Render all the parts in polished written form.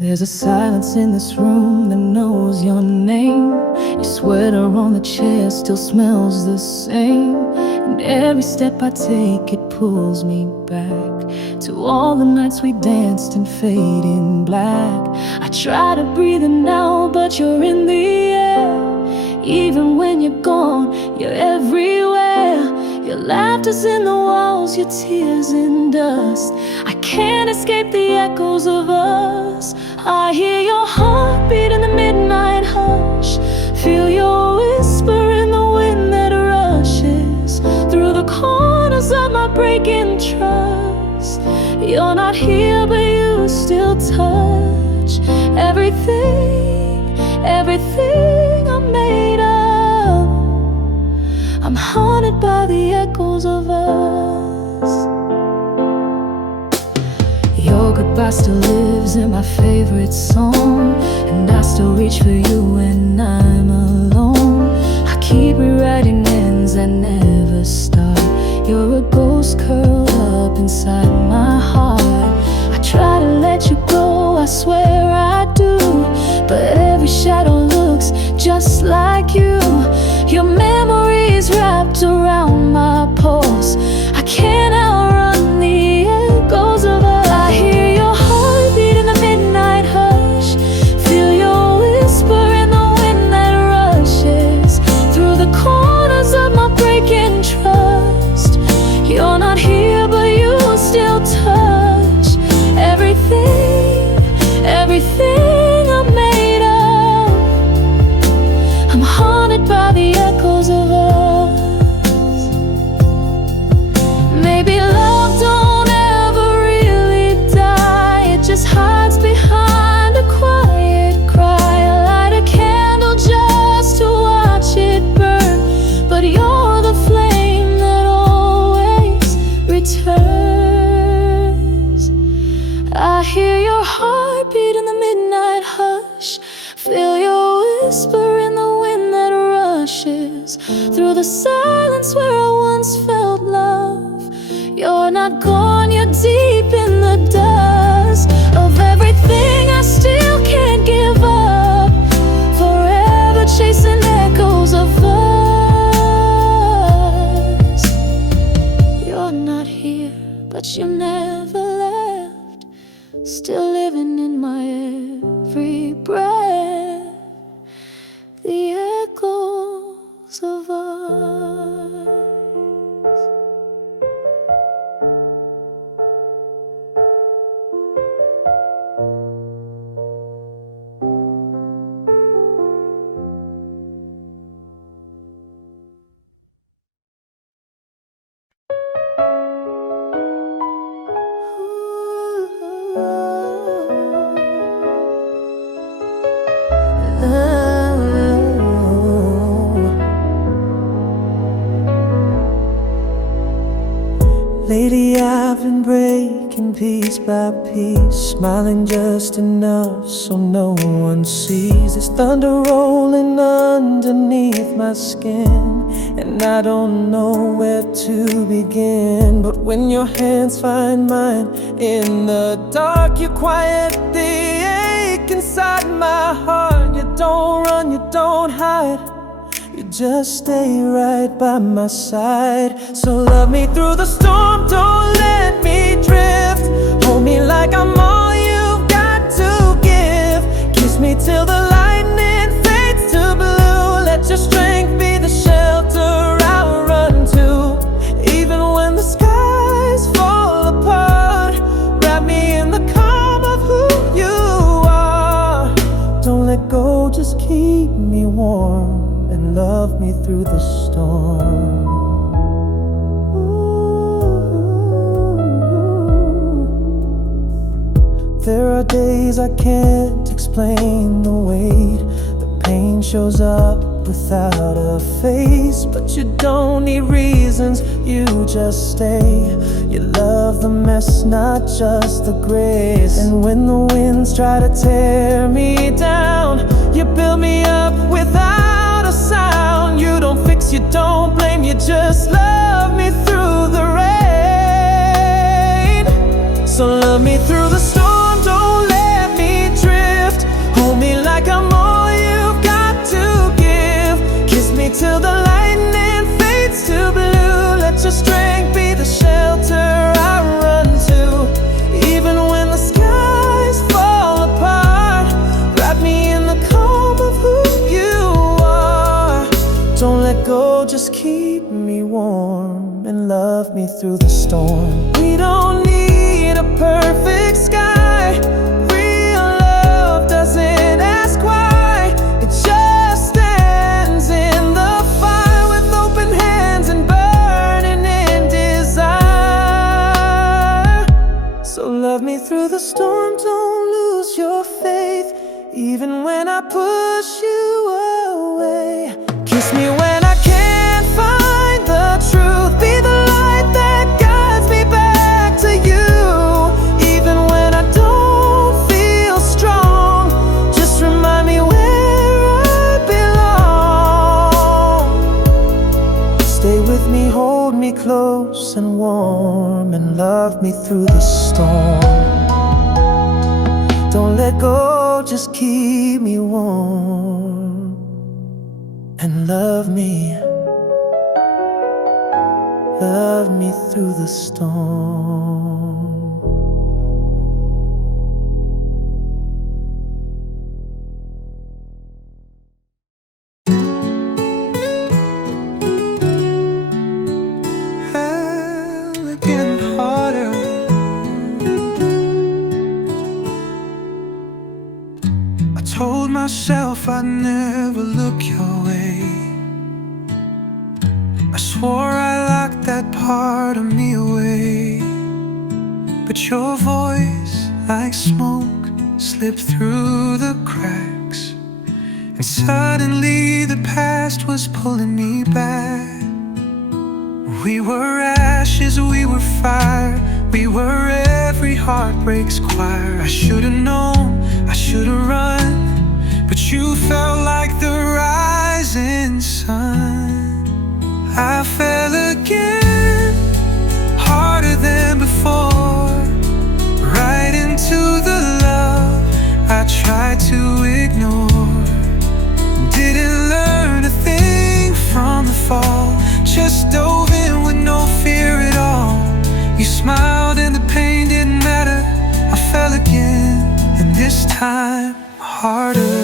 There's a silence in this room that knows your name. Your sweater on the chair still smells the same. And every step I take, it pulls me back to all the nights we danced in fading black. I try to breathe in now, but you're in the air. Even when you're gone, you're everywhere. Your laughter's in the walls, your tears in dust. I can't escape the echoes of us. I hear your heartbeat in the midnight hush. Feel your whisper in the wind that rushes through the corners of my breaking trust. You're not here, but you still touch everything, everything I'm made of. I'm haunted by the echoes of us. Your goodbye still lives in my favorite song, and I still reach for you when I'm alone. I keep rewriting ends that never start. You're a ghost curled up inside my heart. I try to let you go, I swear I do, but every shadow looks just like you. Your memory is wrapped around my pulse. I can't outrun the echoes of us. I hear your heartbeat in the midnight hush. Feel your whisper in the wind that rushes through the corners of my breaking trust. You're not here, but you still touch everything, everything I'm made of. I'm haunted by the echoes of us. Maybe love don't ever really die. It just hides behind a quiet cry. I light a candle just to watch it burn, but you're the flame that always returns. I hear your heartbeat in the midnight hush. Feel your whisper in the wind that rushes through the silence where I once felt love. You're not gone, you're deep in the dust of everything I still can't give up. Forever chasing echoes of us. You're not here, but you never left. Still living in my every breath. The echoes of us. Lately I've been breaking piece by piece, smiling just enough so no one sees. There's thunder rolling underneath my skin, and I don't know where to begin. But when your hands find mine in the dark, you quiet the ache inside my heart. You don't run, you don't hide, you just stay right by my side. So love me through the storm, don't let me drift. Hold me like I'm all you've got to give. Kiss me till the lightning fades to blue. Let your strength be the shelter I'll run to. Even when the skies fall apart, wrap me in the calm of who you are. Don't let go, just keep me warm and love me through the storm. There are days I can't explain the weight. The pain shows up without a face, but you don't need reasons, you just stay. You love the mess, not just the grace. And when the winds try to tear me down, you build me up without a sound. You don't fix, you don't blame, you just love me through the rain. So love me through the storm, don't let me drift. just keep me warm and love me through the storm. We don't need a perfect sky. Real love doesn't ask why. It just stands in the fire with open hands and burning in desire. So love me through the storm, don't lose your faith, even when I push you away. Kiss me when I can't find the truth. Be the light that guides me back to you. Even when I don't feel strong, just remind me where I belong. Stay with me, hold me close and warm, and love me through the storm. Don't let go, just keep me warm and love me through the storm. Hell, it's getting harder. I told myself I'd never look your way. I swore I locked that part of me away. But your voice, like smoke, slipped through the cracks, and suddenly the past was pulling me back. We were ashes, we were fire, we were every heartbreak's choir. I should've known, I should've run, but you felt like the rising sun. I fell again, harder than before, right into the love I tried to ignore. Didn't learn a thing from the fall, just dove in with no fear at all. You smiled and the pain didn't matter. I fell again, and this time harder.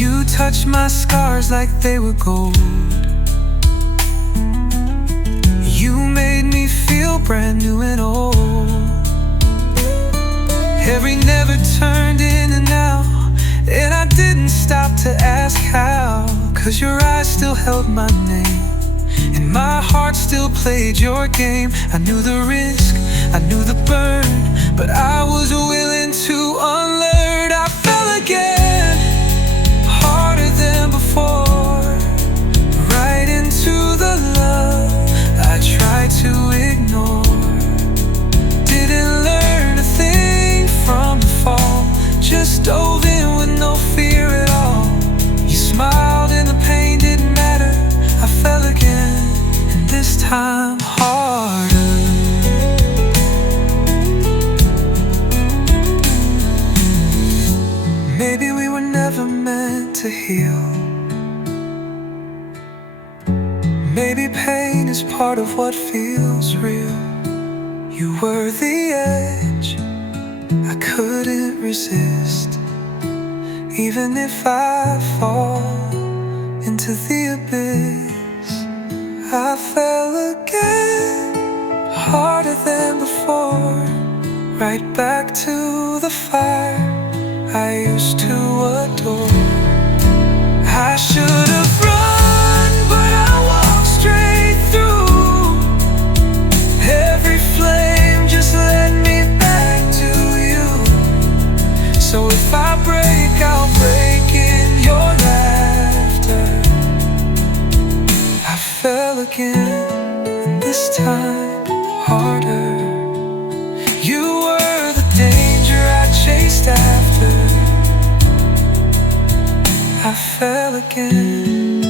You touched my scars like they were gold. You made me feel brand new and old. Every never turned in and out, and I didn't stop to ask how. 'Cause your eyes still held my name, and my heart still played your game. I knew the risk, I knew the burn, but I was willing to unlearn. I fell again, harder than before, right into the love I tried to ignore. Didn't learn a thing from the fall, just dove in with no fear at all. You smiled and the pain didn't matter. I fell again, and this time harder. Maybe we were never meant to heal. Maybe pain is part of what feels real. You were the edge I couldn't resist, even if I fall into the abyss. I fell again, harder than before, right back to the fire I used to adore. I should have run, but I walked straight through. Every flame just led me back to you. So if I break, I'll break in your laughter. I fell again, and this time harder. You were the danger I chased after. I fell again,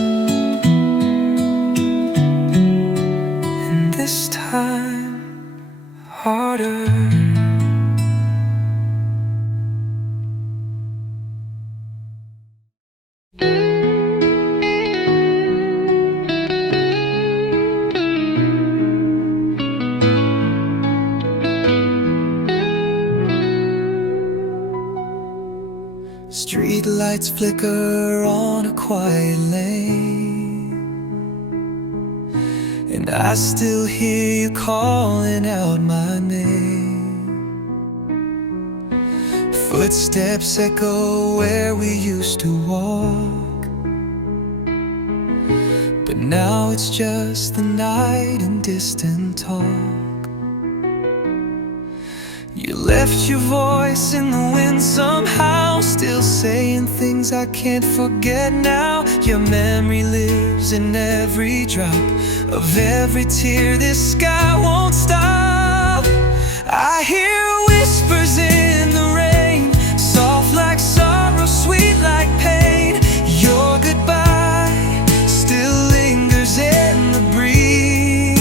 and this time harder. street lights flicker on a quiet lane, and I still hear you calling out my name. Footsteps echo where we used to walk, but now it's just the night and distant talk. You left your voice in the wind somehow, still saying things I can't forget now. Your memory lives in every drop of every tear. This sky won't stop. I hear whispers in the rain, soft like sorrow, sweet like pain. Your goodbye still lingers in the breeze,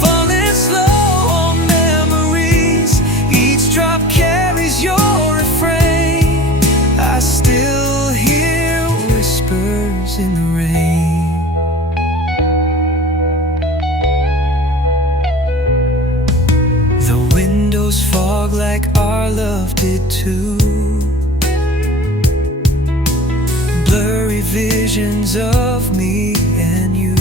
falling slow on memories. Each drop carries your refrain. I still hear whispers in the rain. The windows fog like our love did too, blurry visions of me and you.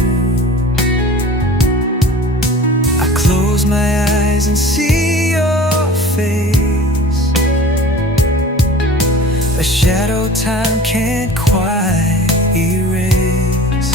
I close my eyes and see your face, a shadow time can't quite erase.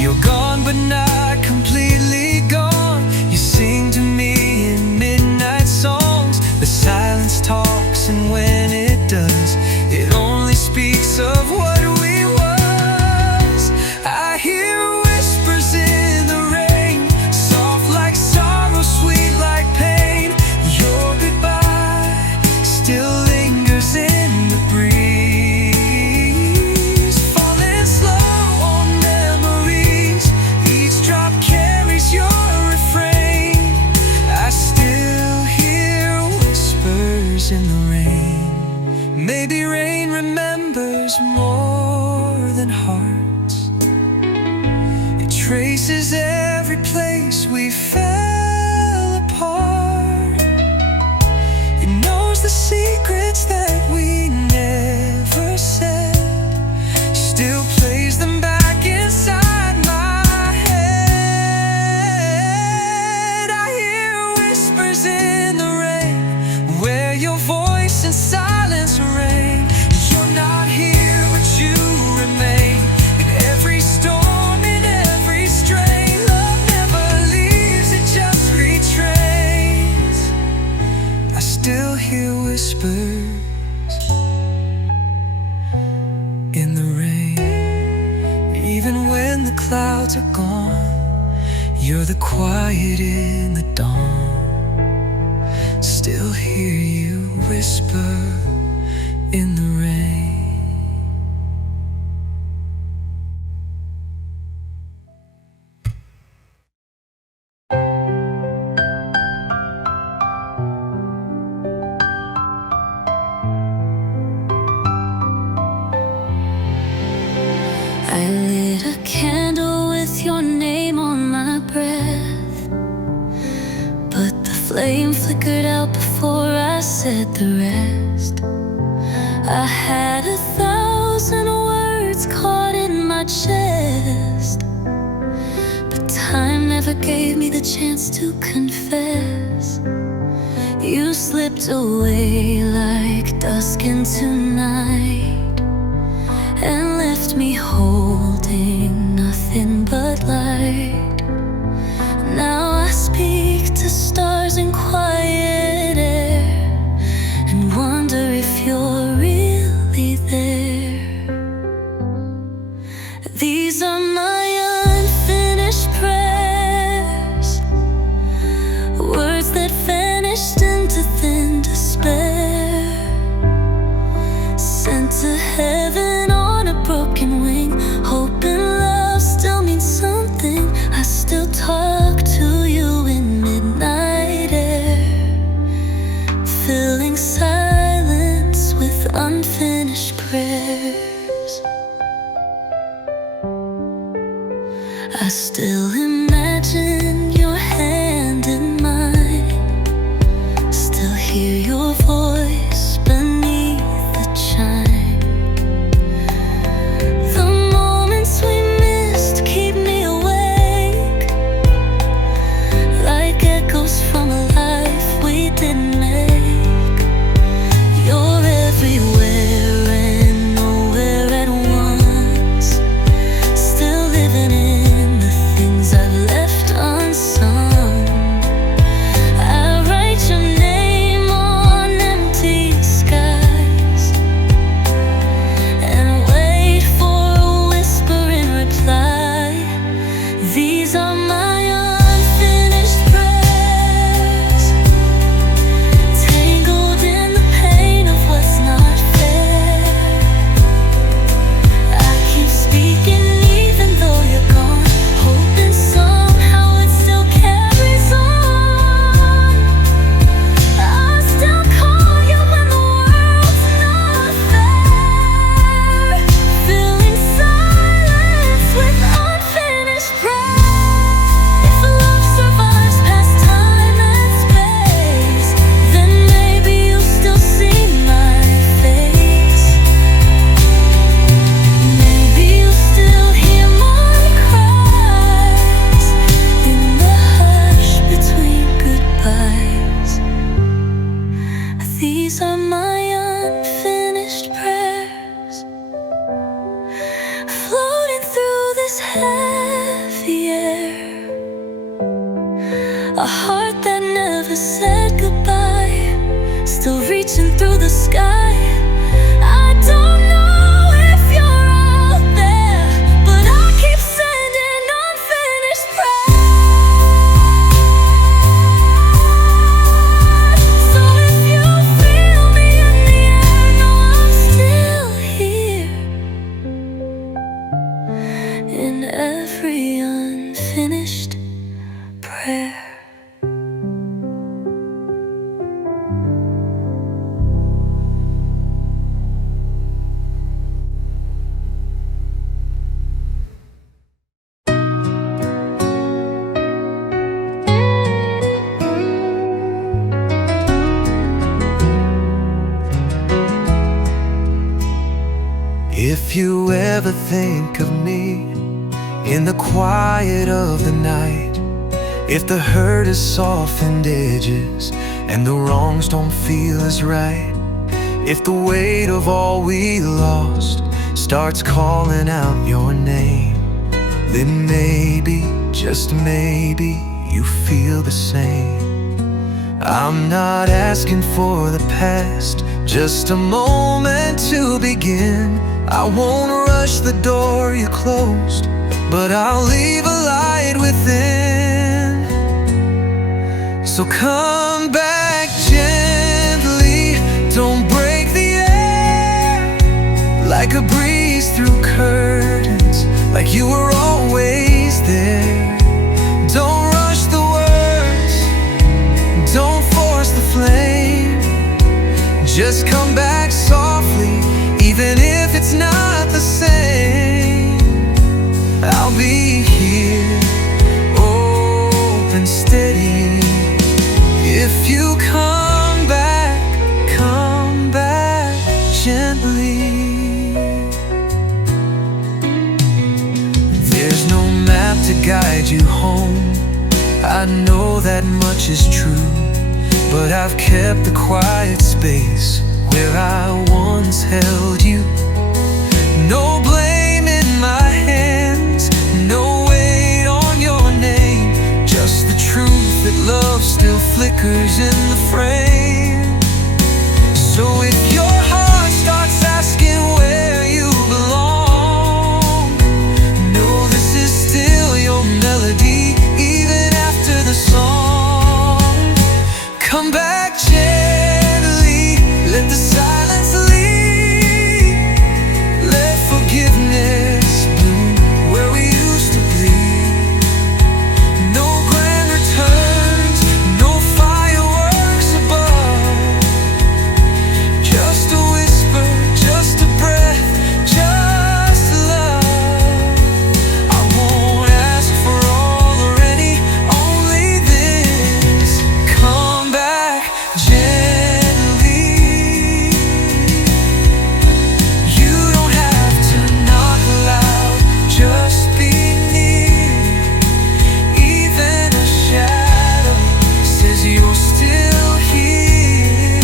You're gone but not completely gone. You sing to me in midnight songs. The silence talks, and when it does, it only speaks of what we was. I hear whispers in the rain, soft like sorrow, sweet like pain. Your goodbye still lingers in the breeze, falling slow on memories. Each drop carries your refrain. I still hear whispers in the rain. Maybe rain remembers more than hearts. It traces every place we fell apart. It knows the secrets that we never said, still plays them back inside my head. I hear whispers in the rain, where your voice and silence reign. You're not here, but you remain in every storm, in every strain. Love never leaves, it just retrains. I still hear whispers in the rain. Even when the clouds are gone, you're the quiet in the dawn. Still hear you whisper in the rain. I lit a candle with your name on my breath, but the flame flickered out before I said the rest. I had 1,000 words caught in my chest, but time never gave me the chance to confess. You slipped away like dusk into night, and left me holding nothing but light. Now I speak to stars in quiet air, and wonder if you're really there. These are my unfinished prayers, words that vanished into thin despair, sent to heaven on a broken wing, hoping love still means something. I still talk to you in midnight air. A heart that never said goodbye, still reaching through the sky. I don't know if you're out there, but I'll keep sending unfinished prayers. So if you feel me in the air, know I'm still here, in every unfinished prayer. If you ever think of me in the quiet of the night, if the hurt has softened edges and the wrongs don't feel as right, if the weight of all we lost starts calling out your name, then maybe, just maybe, you feel the same. I'm not asking for the past, just a moment to begin. I won't rush the door you closed, but I'll leave a light within. So come back gently, don't break the air, like a breeze through curtains, like you were always there. Don't rush the words, don't force the flame, just come back softly, even if it's not the same. I'll be here, open, steady. If you come back gently. There's no map to guide you home, I know that much is true, but I've kept the quiet space where I once held you. No blame in my hands, no weight on your name, just the truth that love still flickers in the frame. So if your heart starts asking where you belong, know this is still your melody, even after the song. Come back gently, let the silence lead, let forgiveness bloom where we used to bleed. No grand returns, no fireworks above, just a whisper, just a breath, just love. I won't ask for all or any, only this. Come back gently. You don't have to knock loud, just be near. Even a shadow says you're still here.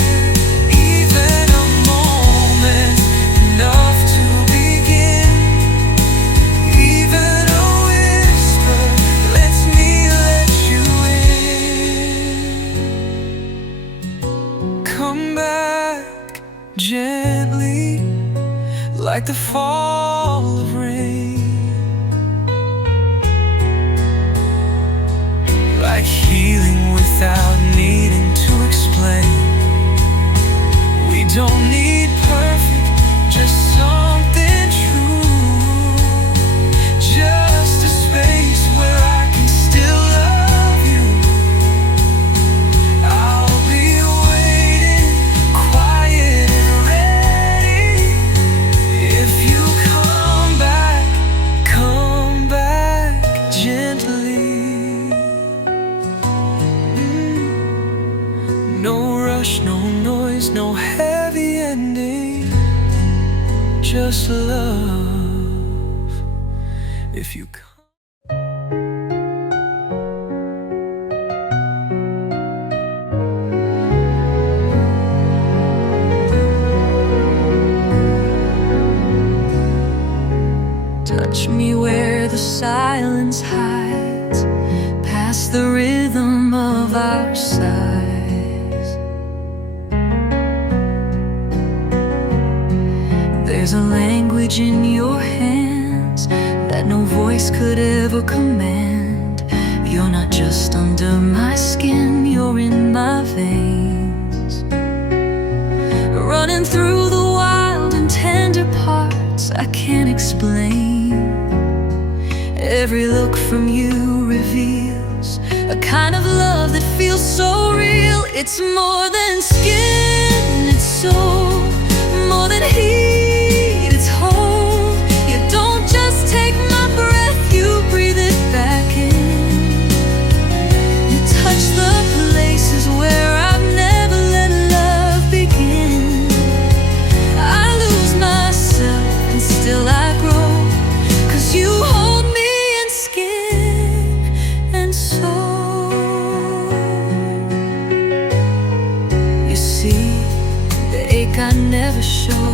Even a moment enough to begin. Even a whisper lets me let you in. Come back gently, like the fall of rain, like healing without needing to explain. We don't need perfect, just something true, just a space where I can still love you. I'll be waiting, quiet and ready. If you come back gently. No rush, no noise, no heavy ending, just love. If you come. Touch me where the silence hides, past the rhythm of of our size. There's a language in your hands that no voice could ever command. You're not just under my skin, you're in my veins, running through the wild and tender parts I can't explain. Every look from you reveals a kind of love that feels so real. It's more than skin, it's soul, more than heat, it's home. You don't just take my breath, you breathe it back in. You touch the places where I've never let love begin. I lose myself and still I grow, 'cause you hold me in skin and soul. You see the ache I never show,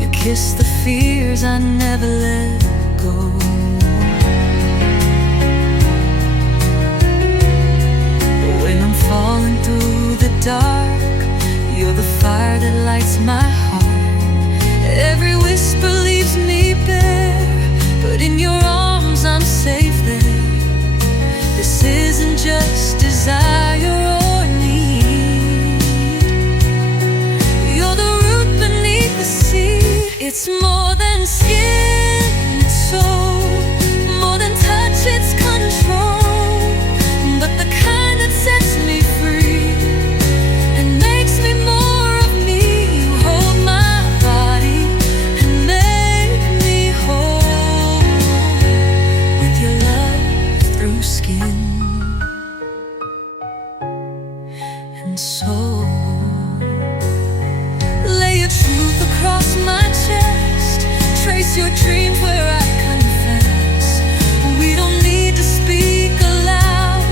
you kiss the fears I never let go. When I'm falling through the dark, you're the fire that lights my heart. Every whisper leaves me bare, but in your arms I'm safe there. This isn't just desire or need, you're the root beneath the seed. It's more than skin, it's soul, more than touch, it's control, but the kind that sets me free and makes me more of me. You hold my body and make me whole with your love through skin and soul. Lay your truth across my chest, trace your dreams where I confess. We don't need to speak aloud,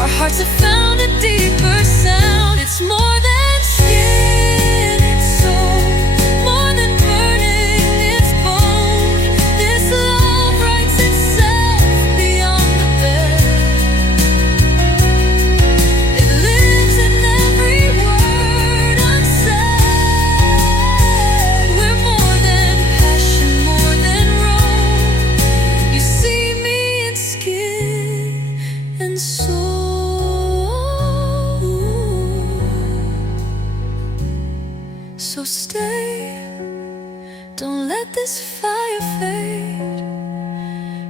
our hearts have found a deeper sound. It's more than skin, it's soul, more than burning, it's bone. This love writes itself beyond the bed. It lives in every word unsaid. We're more than passion, more than road. You see me in skin and soul. So stay, don't let this fire fade.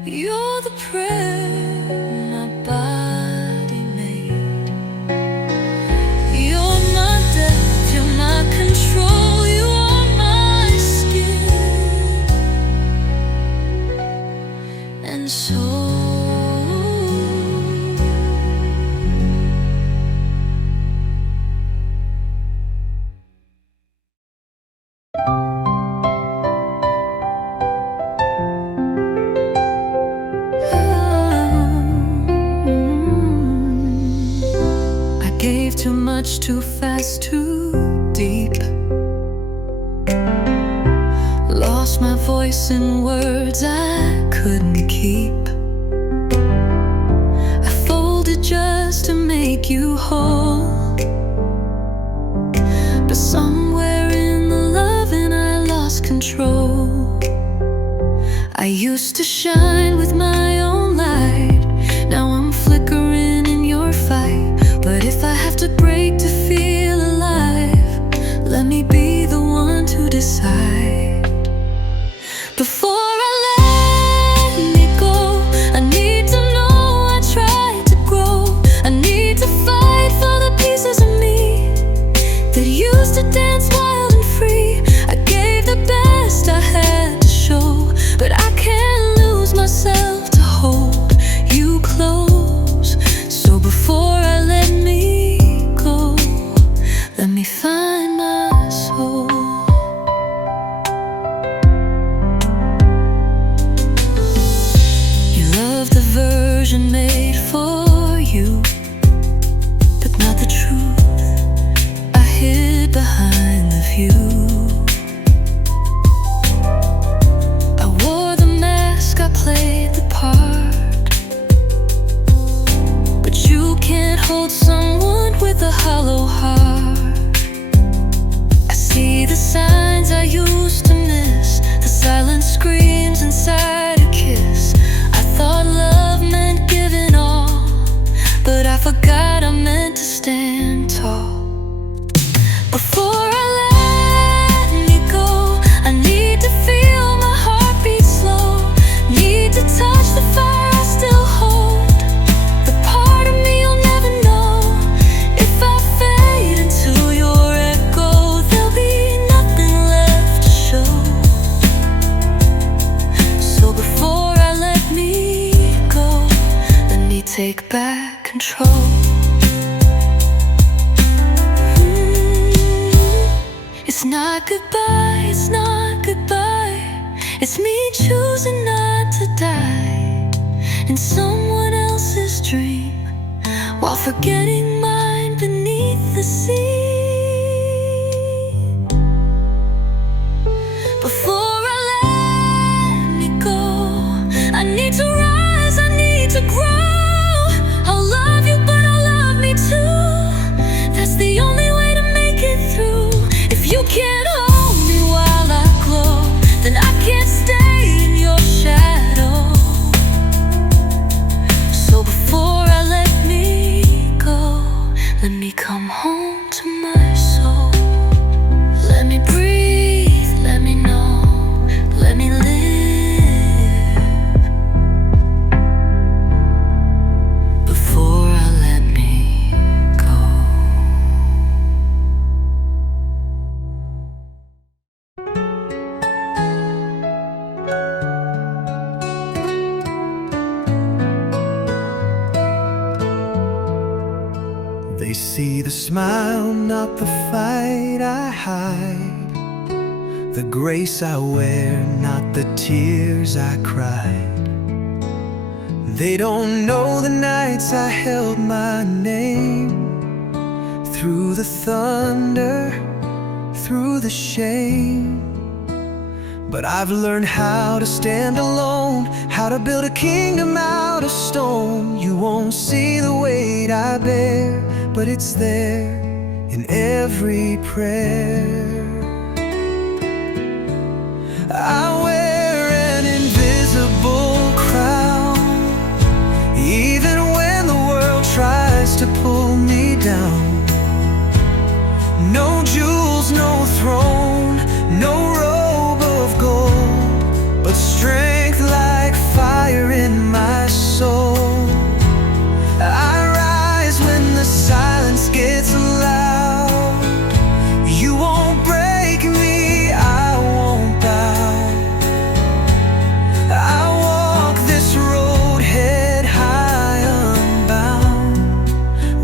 You're the prayer my body made. You're my depth, you're my control, you are my skin and soul. I gave too much too fast, too deep. Lost my voice in words I couldn't keep. I folded just to make you whole, but somewhere in the loving I lost control. I used to shine with my own light, now I'm flickering in your fight. But if I have to break to feel alive, let me be the one to decide. Before I let me go, I need to know I tried to grow. I need to fight for the pieces of me that used to dance wild and free. I gave the best I had to show, but I can't lose myself to hold you close. So before I let me go, the hollow heart. I see the signs I used to miss, the silent screams inside a kiss. I thought love meant giving all, but I forgot I meant to stand tall. Before I let me go, I need to feel my heartbeat slow. Need to touch the fire I still hold, the part of me you'll never know. If I fade into your echo, there'll be nothing left to show. So before I let me go, let me take back control. It's not goodbye, it's not goodbye. It's me choosing not to die in someone else's dream, while forgetting mine beneath the sea. Before I let me go, I need to rise, I need to grow. I'll love you, but I'll love me too. That's the only way to make it through. If you can't hold me while I glow, then I can't stay in your shadow. So before I let me go, let me come home to my soul. Let me breathe, let me know, let me live. Before I let me go. They see the smile, not the fight I hide, the grace I wear, not the tears I cried. They don't know the nights I held my name, through the thunder, through the shame. But I've learned how to stand alone, how to build a kingdom out of stone. You won't see the weight I bear, but it's there in every prayer. I wear an invisible crown, even when the world tries to pull me down. No jewels, no throne, no robe of gold, but strength like fire in my soul. I rise when the silence gets loud. You won't break me, I won't bow. I walk this road head high unbound,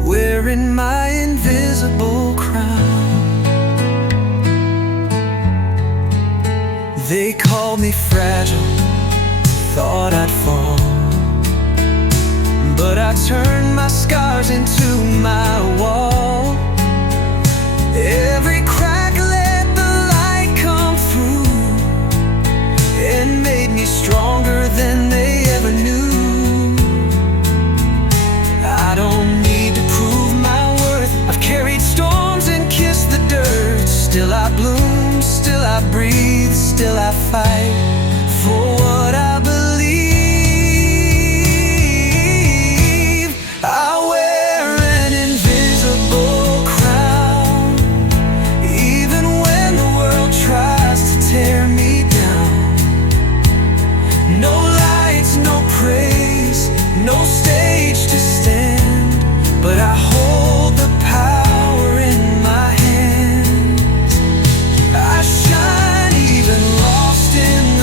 wearing my invisible crown. They called me fragile, thought I'd fall, but I turned my scars into my wall. Every crack let the light come through, and made me stronger than they ever knew. I don't need to prove my worth, I've carried storms and kissed the dirt. Still I bloom, still I breathe, still I fight for what I believe. I wear an invisible crown, even when the world tries to tear me down. No lights, no praise, no stage to stand, but I hold the power in my hands. I shine even lost in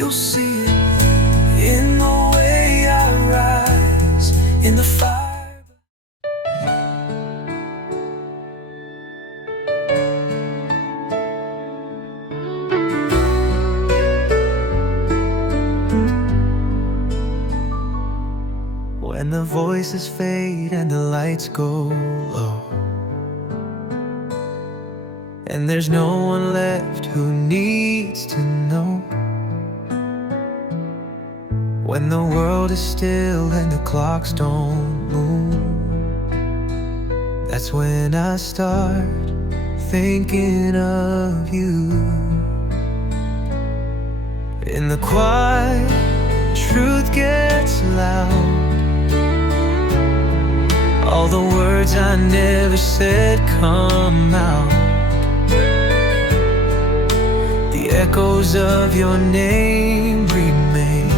You'll see it in the way I rise in the fire. When the voices fade and the lights go low, and there's no one left who needs to know. When the world is still and the clocks don't move, that's when I start thinking of you. In the quiet, truth gets loud. All the words I never said come out. The echoes of your name remain,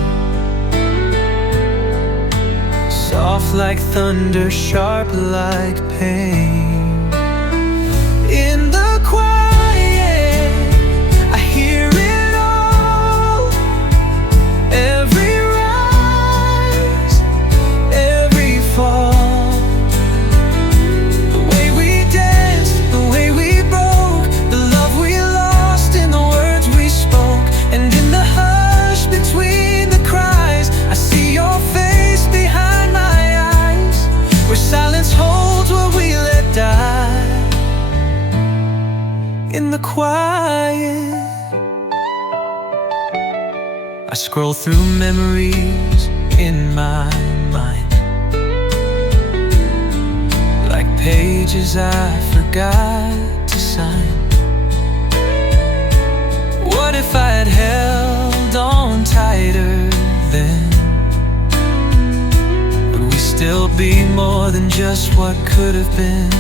soft like thunder, sharp like pain. In the quiet, I hear it all. Every rise, every fall. In the quiet, I scroll through memories in my mind, like pages I forgot to sign. What if I had held on tighter then? Would we still be more than just what could have been?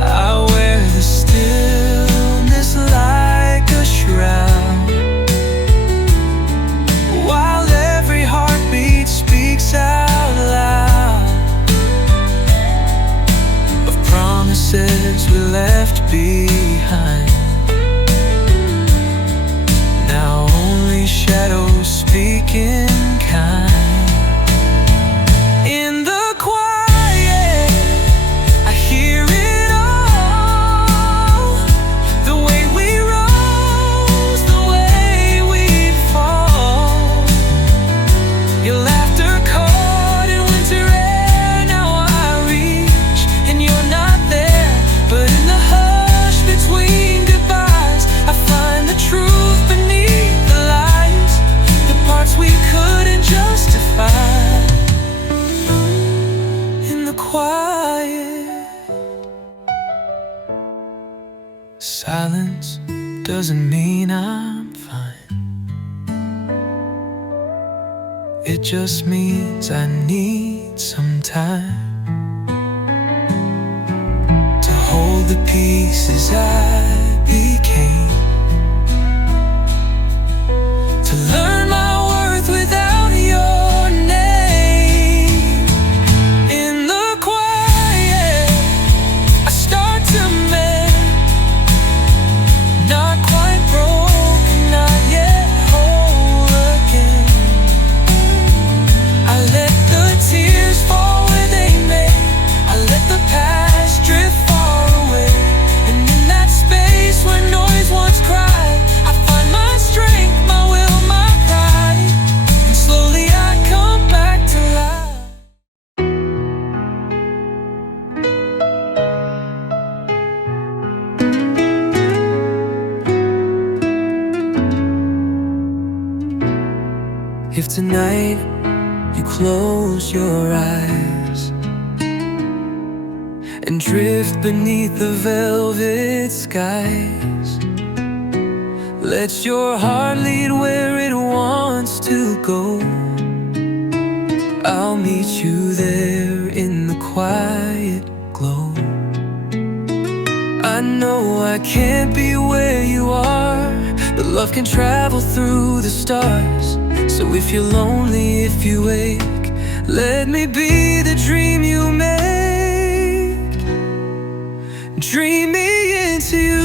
I wear the stillness like a shroud, while every heartbeat speaks out loud of promises we left behind. Now only shadows speak in kind. In the quiet, I hear it. Silence doesn't mean I'm fine. It just means I need some time to hold the pieces I became, to learn my worth without your name. In the quiet, I start to mend. Not quite broken, not yet whole again. I let the tears fall where they may. I let the past drift far away. And in that space where noise once cried, I find my strength, my will, my pride. And slowly I come back to life. If tonight you close your eyes and drift beneath the velvet skies, let your heart lead where it wants to go. I'll meet you there in the quiet glow. I know I can't be where you are, but love can travel through the stars. So if you're lonely, if you wake, let me be the dream you make. Dream me into you.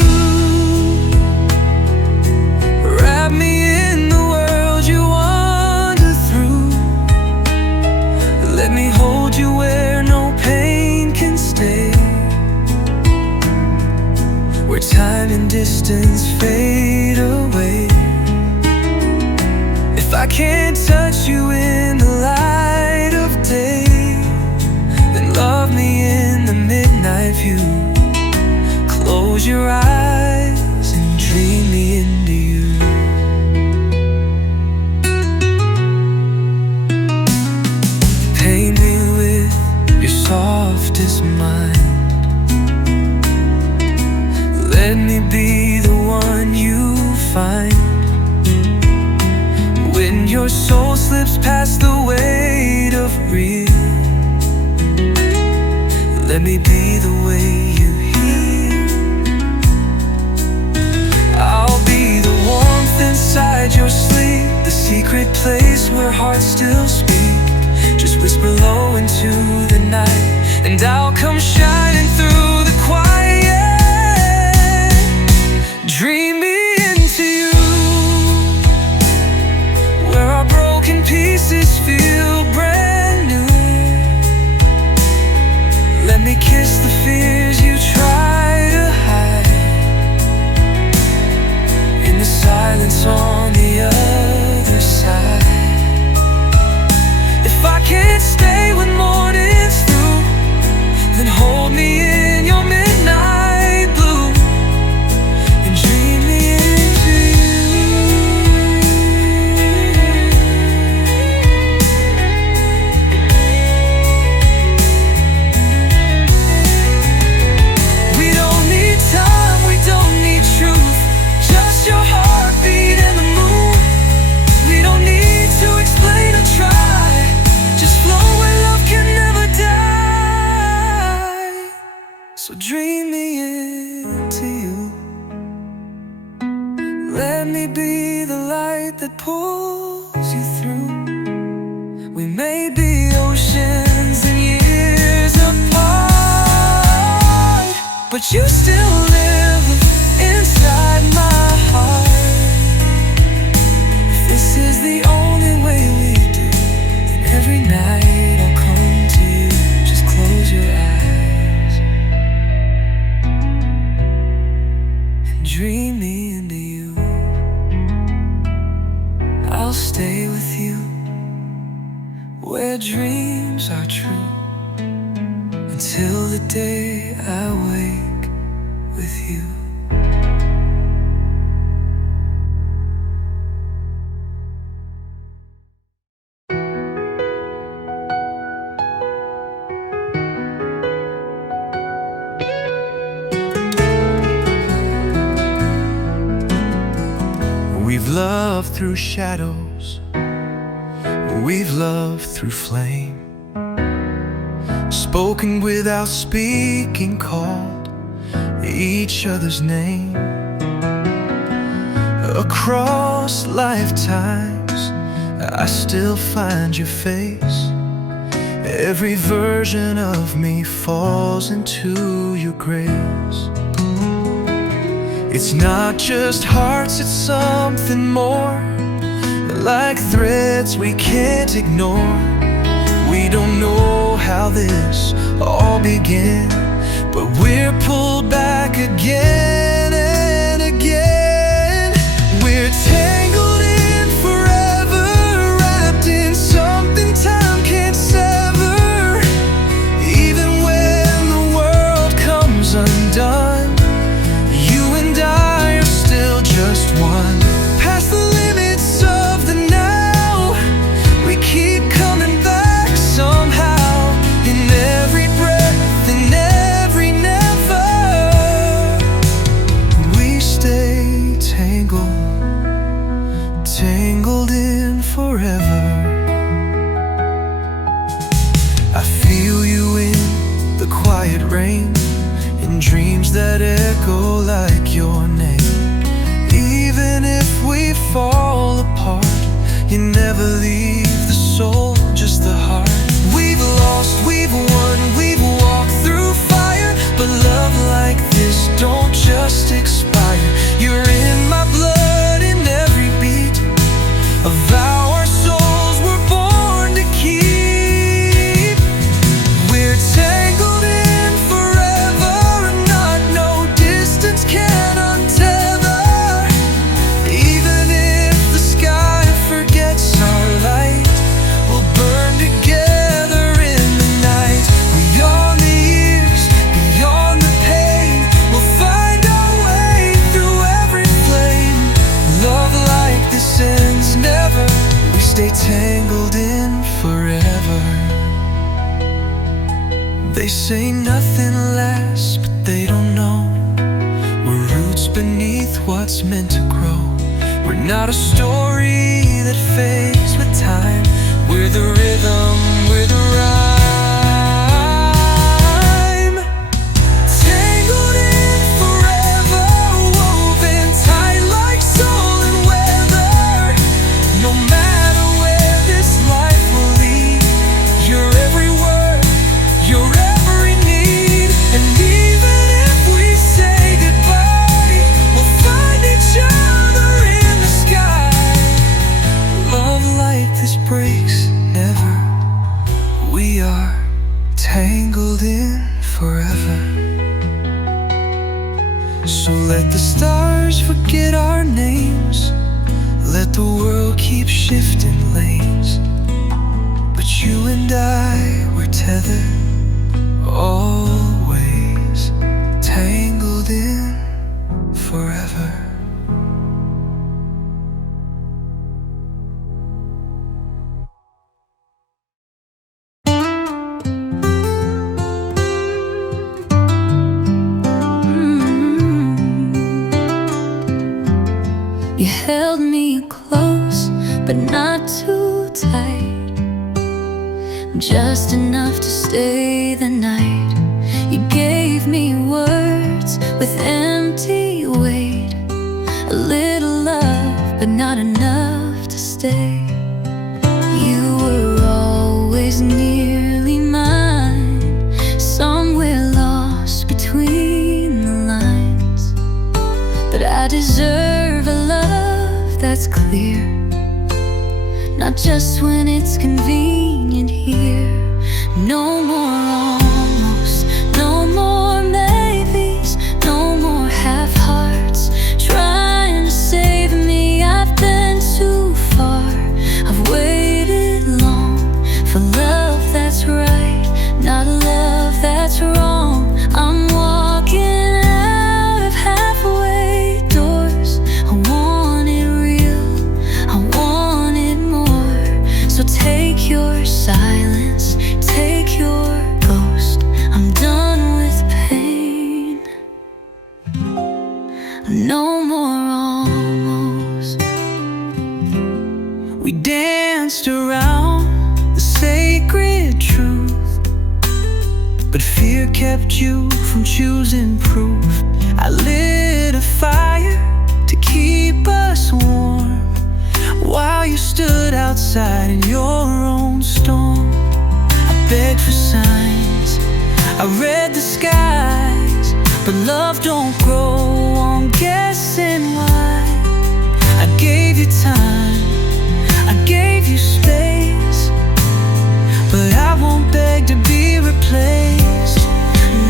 mind. When your soul slips past the weight of real, let me be the way you heal. I'll be the warmth inside your sleep, the secret place where hearts still speak. Just whisper low into the night, and I'll come shining through the quiet. Dream me into you, where our broken pieces feel brand new. Let me kiss the fears you try to hide in the silence on the other side. If I can't stay when morning's through, then hold me in your midnight blue and dream me into you. We don't need time, we don't need truth, just your heartbeat and the moon. We don't need to explain or try, just flow where love can never die. So dream me into you. Let me be the light that pulls you through. We may be oceans and years apart, but you still live inside my heart. If this is the only way we do, then every night I'll come to you. Just close your eyes and dream me into you. I'll stay with you where dreams are true, until the day I wake with you. We've loved through shadows, we've loved through flame, spoken without speaking, called each other's name. Across lifetimes, I still find your face. Every version of me falls into your grace. It's not just hearts, it's something more, like threads we can't ignore. We don't know how this all began, but we're pulled back again and again. We're tangled in forever, wrapped in something time can't sever. Even when the world comes undone, you and I are still just one. Past the limits of the now, we keep coming back somehow. In every breath, in every never, we stay tangled, tangled in forever. I feel you in the quiet rain, in dreams that echo like your name. Even if we fall apart, you never leave the soul, just the heart. We've lost, we've won, we've walked through fire, but love like this don't just expire. You're in my blood, in every beat, a vow our souls were born to keep. We're tangled in forever, and not no distance can untether. Even if the sky forgets our light, we'll burn together in the night. Beyond the years, beyond the pain, we'll find our way through every flame. Love like this ends never, we stay tangled in forever. They say nothing lasts, but they don't know we're roots beneath what's meant to grow. not a story that fades with time. We're the rhythm, we're the rhyme. Tangled in forever, woven tight like soul and weather. No matter where this life will lead, you're every word, you're every need. And even if we say goodbye, we'll find each other in the sky. Love like this breaks never. We are tangled in forever. So let the stars forget our names, let the world keep shifting lanes, but you and I, we're tethered, always tangled in forever. You held me close, but not too tight, just enough to stay the night. You gave me words with empty weight, a little love, but not enough to stay. You were always nearly mine, somewhere lost between the lines. But I deserve a love that's clear, not just when it's convenient here. No more almost, no more maybes, no more half-hearts trying to save me. I've been too far, I've waited long for love that's right, not love that's wrong. I'm walking out of halfway doors. I want it real, I want it more. So take your silence, take your ghost. I'm done with pain. No more almost. We danced around the sacred truth, but fear kept you from choosing proof. I lit a fire to keep us warm, while you stood outside in your own storm. I begged for signs, I read the skies, but love don't grow on guessing why. I gave you time, I gave you space, but I won't beg to be replaced.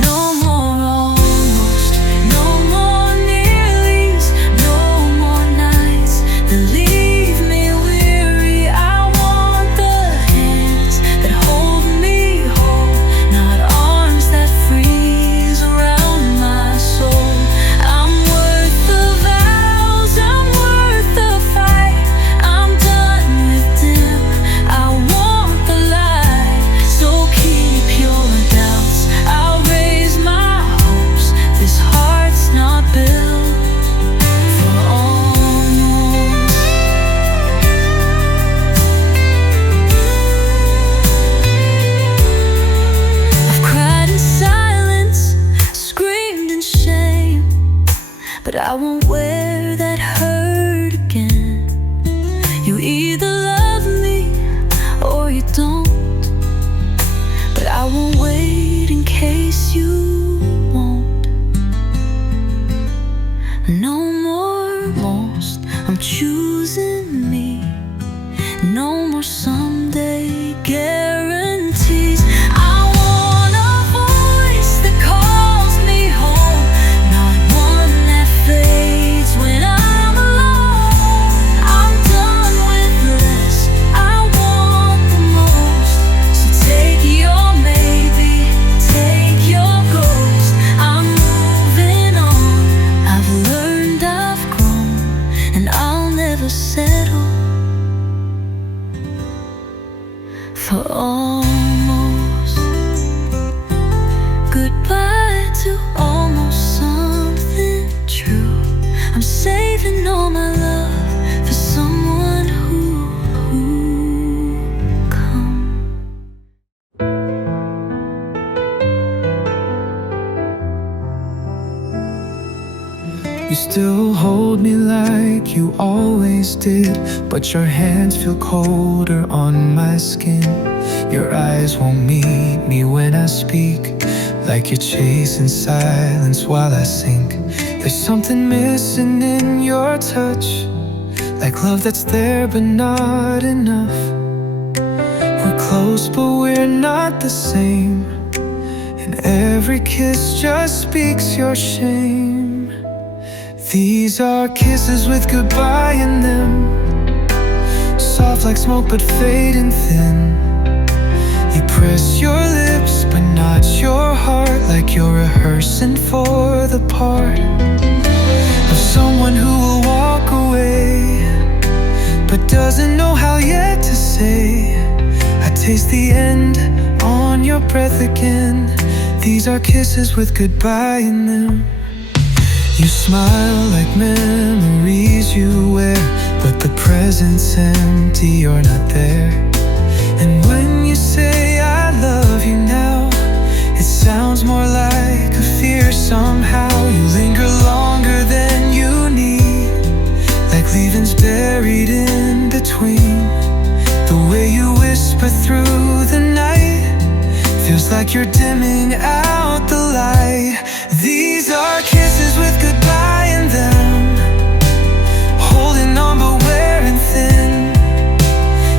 No more almost, no more nearlies, no more nights that leave me weary. I want the hands that hold me whole, not arms that freeze around my soul. I'm worth the vows, I'm worth the fight. I'm done with dim, I want the light. So keep your doubts, I'll raise my hopes. This heart's not built for almost. I've cried in silence, screamed in shame, but I won't wear that hurt again. You either love me or you don't, but I won't wait in case you won't. No more most, I'm choosing me. No more someday guarantees. I want a voice that calls me home, not one that fades when I'm alone. I'm done with less, I want the most. So take your maybe, take your ghost. I'm moving on, I've learned, I've grown, and I'll never settle for almost. Goodbye to almost something true. I'm saving all my love for still hold me like you always did, but your hands feel colder on my skin. Your eyes won't meet me when I speak, like you're chasing silence while I sink. There's something missing in your touch, like love that's there but not enough. We're close but we're not the same, and every kiss just speaks your shame. These are kisses with goodbye in them, soft like smoke but fading thin. You press your lips but not your heart, like you're rehearsing for the part of someone who will walk away but doesn't know how yet to say, I taste the end on your breath again. These are kisses with goodbye in them. You smile like memories you wear, but the present's empty, you're not there. And when you say I love you now, it sounds more like a fear somehow. You linger longer than you need, like leaving's buried in between. The way you whisper through the night feels like you're dimming out the light. These are kisses with goodbye in them, holding on but wearing thin.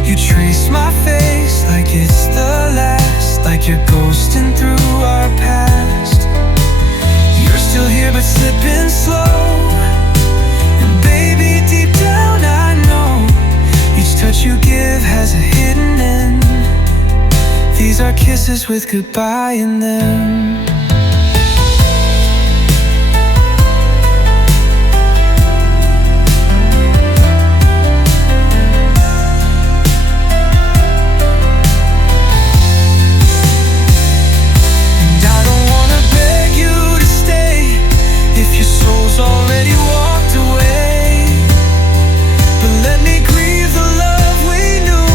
You trace my face like it's the last, like you're ghosting through our past. You're still here but slipping slow, and baby deep down I know each touch you give has a hidden end. These are kisses with goodbye in them. Already walked away, but let me grieve the love we knew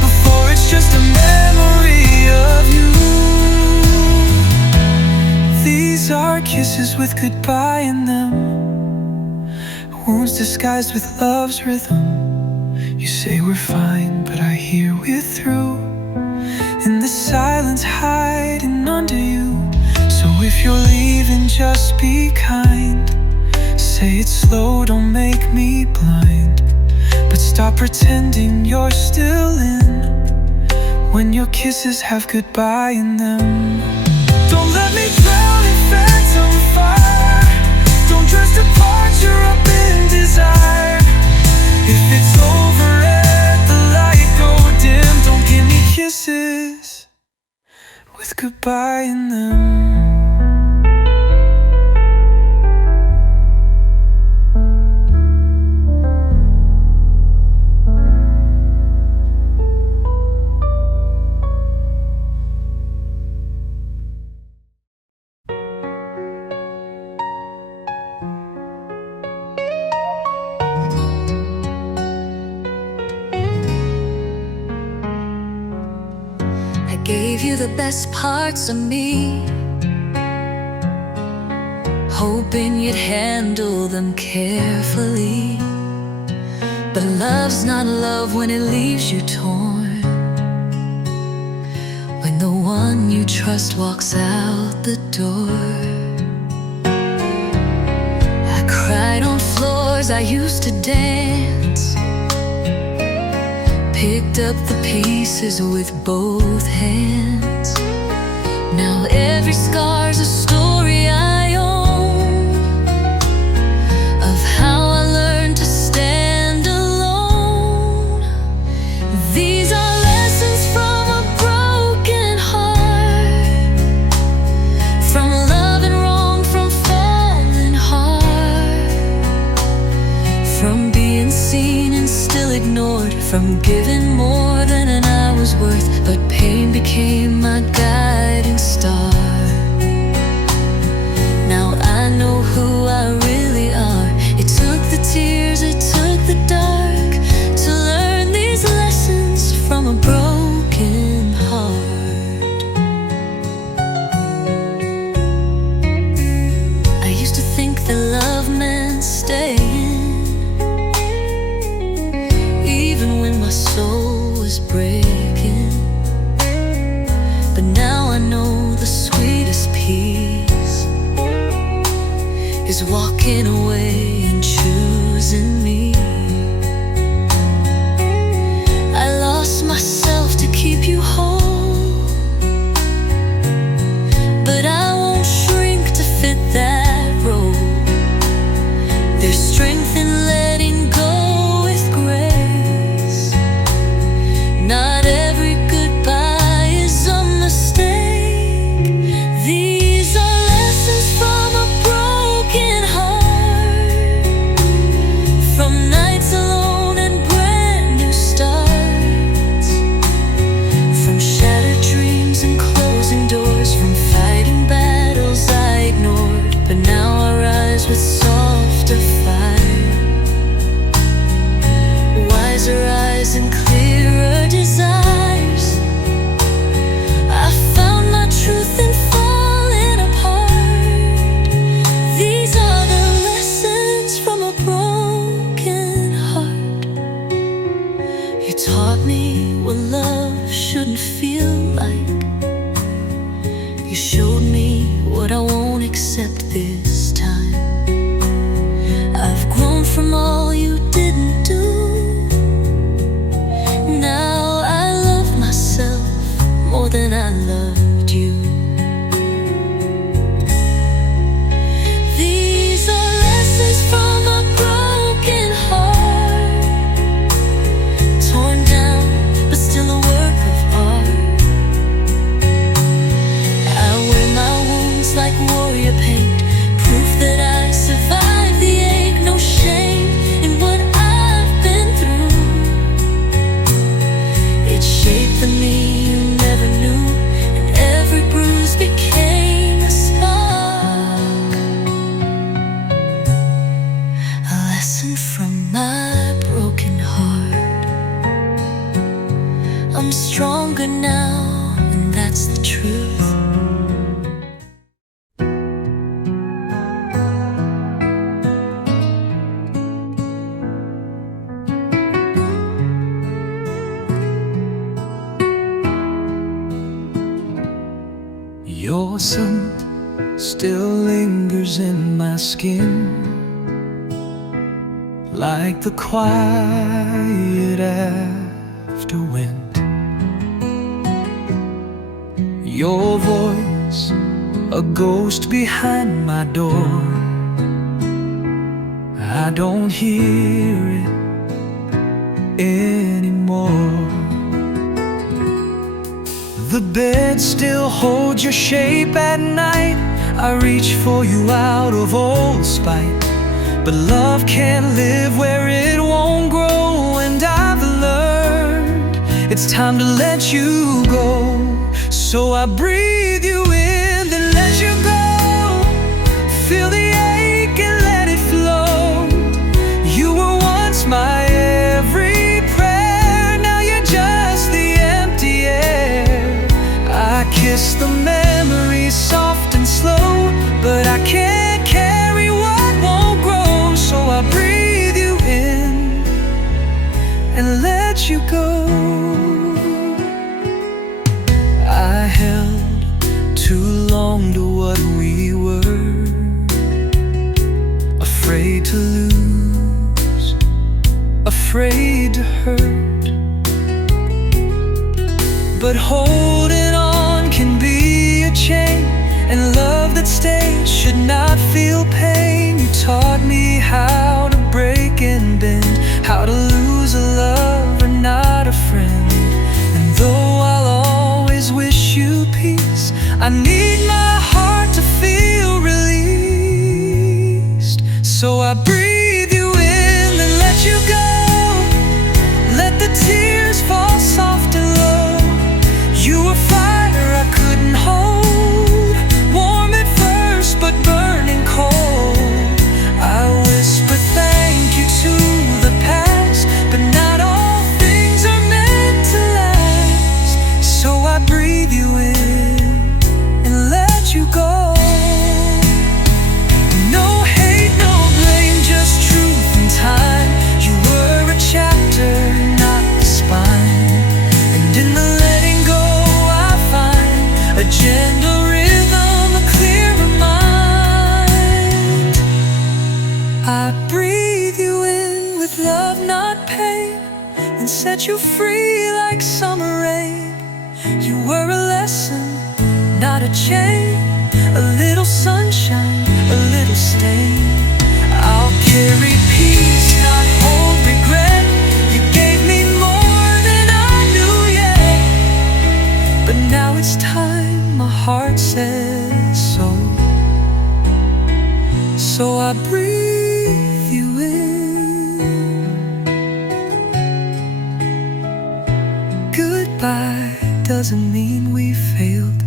before it's just a memory of you. These are kisses with goodbye in them, wounds disguised with love's rhythm. You say we're fine, but I hear we're through, in the silence hiding under you. So if you're leaving, just be kind. Say it slow, don't make me blind, but stop pretending you're still in, when your kisses have goodbye in them. Don't let me drown in phantom fire, don't dress departure up in desire. If it's over and the light go dim, don't give me kisses with goodbye in them. Gave you the best parts of me, hoping you'd handle them carefully. But love's not love when it leaves you torn, when the one you trust walks out the door. I cried on floors I used to dance, picked up the pieces with both hands. Now every scar's a story I own, of how I learned to stand alone. These are lessons from a broken heart, from loving wrong, from falling hard, from being seen and still ignored, from giving more than I was worth, but pain became my guiding star. Now I know who I really are. It took the tears, it took the dark, to learn these lessons from a broken heart. I used to think that love meant soul was breaking, but now I know the sweetest peace is walking away and choosing me. I lost myself to keep you whole, but I won't shrink to fit that role. There's strength in letting go with grace. Not every goodbye is a mistake. These are lessons from a broken heart, from nights alone and brand new starts, from shattered dreams and closing doors, from fighting battles I ignored. But now I rise with softer fire, wiser eyes and clearer desires. I found my truth in falling apart. These are the lessons from a broken heart. You taught me what love shouldn't feel like. You showed me what I won't accept this time. I've grown from all you didn't do. Now I love myself more than I loved you. These are lessons from a broken heart, torn down but still a work of art. I wear my wounds like warrior paint, proof that I survived the ache. No shame in what I've been through. It shaped the me you never knew, and every bruise became a spark, a lesson from my broken heart. I'm stronger now, and that's the truth. Your scent still lingers in my skin, like the quiet after wind. Your voice, a ghost behind my door. I don't hear it anymore. The bed still holds your shape at night. I reach for you out of old spite, but love can't live where it won't grow. And I've learned it's time to let you go. So I breathe you in, then let you go. Feel the ache and let it flow. You were once my every prayer, now you're just the empty air. I kiss the memories soft and slow, but I can't carry what won't grow. So I breathe you in and let you go. I held too long to what we were, afraid to lose, afraid to hurt. But holding on can be a chain, and love that stays should not feel pain. You taught me how to break and bend, how to lose a lover, not a friend. And though I'll always wish you peace, I need my heart to feel released. So I breathe you in and let you go. Let the tears fall soft and low. You were fire I couldn't hold, warm at first but burning cold. I whisper thank you to the past, love, not pain, and set you free like summer rain. You were a lesson, not a chain, a little sunshine, a little stain. I'll carry peace, not hold regret. You gave me more than I knew yet. But now it's time, my heart says so. So I breathe you in. Goodbye doesn't mean we failed,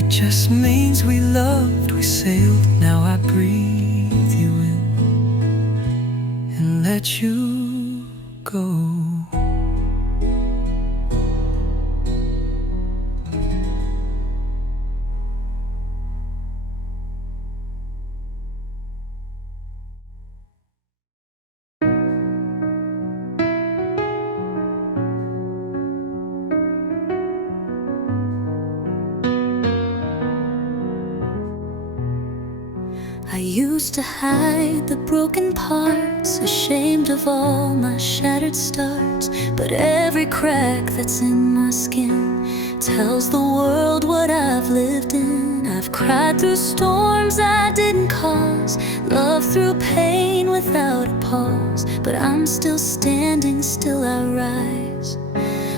it just means we loved, we sailed. Now I breathe you in and let you go. I used to hide the broken parts, ashamed of all my shattered starts. But every crack that's in my skin tells the world what I've lived in. I've cried through storms I didn't cause, loved through pain without a pause. But I'm still standing, still I rise,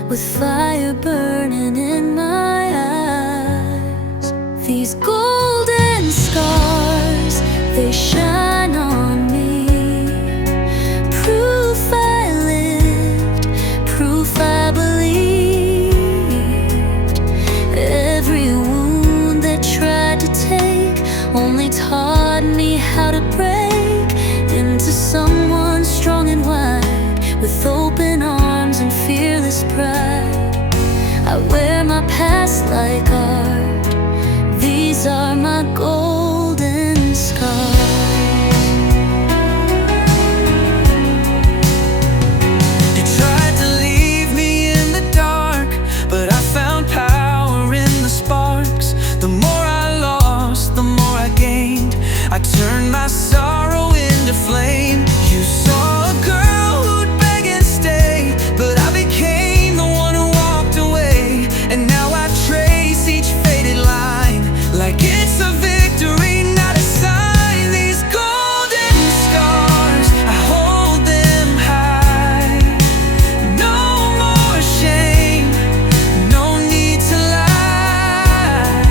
with fire burning in my eyes. These golden scars, they shine on me, proof I lived, proof I believed. Every wound that tried to take only taught me how to break into someone strong and wide, with open arms and fearless pride. I wear my past like art, these are my golden scars. You tried to leave me in the dark, but I found power in the sparks. The more I lost, the more I gained. I turned my sorrow into flame. You saw a girl who'd beg and stay, but I became the one who walked away. And now I trace each faded line like it's a victory, not a sign. These golden scars, I hold them high. No more shame, no need to lie.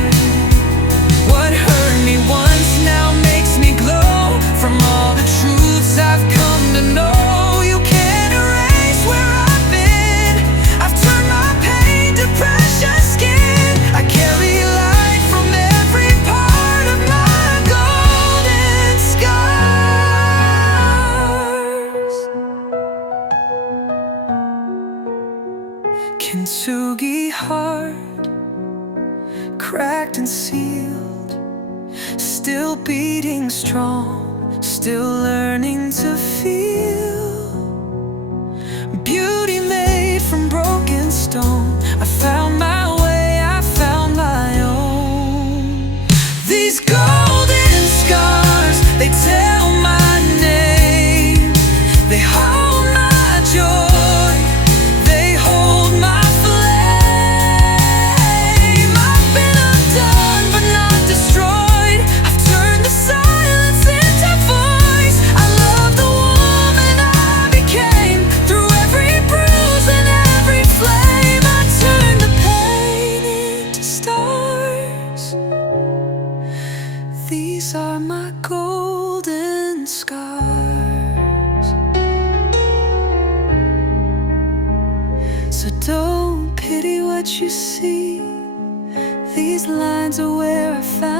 What hurt me once now makes me glow from all the truths I've come to know. You can't erase where I've been. I've turned my pain to precious skin. I carry light from every part of my golden scars. Kintsugi heart, cracked and sealed, still beating strong, still learning to feel. Beauty made from broken stone, I found my way, I found my own. These golden scars, they tell my name, they hold my joy, they hold my flame. I've been undone but not destroyed, I've turned the silence into voice. I love the woman I became, through every bruise and every flame. I turned the pain into stars. These are my golden scars. So don't pity what you see, these lines are where I found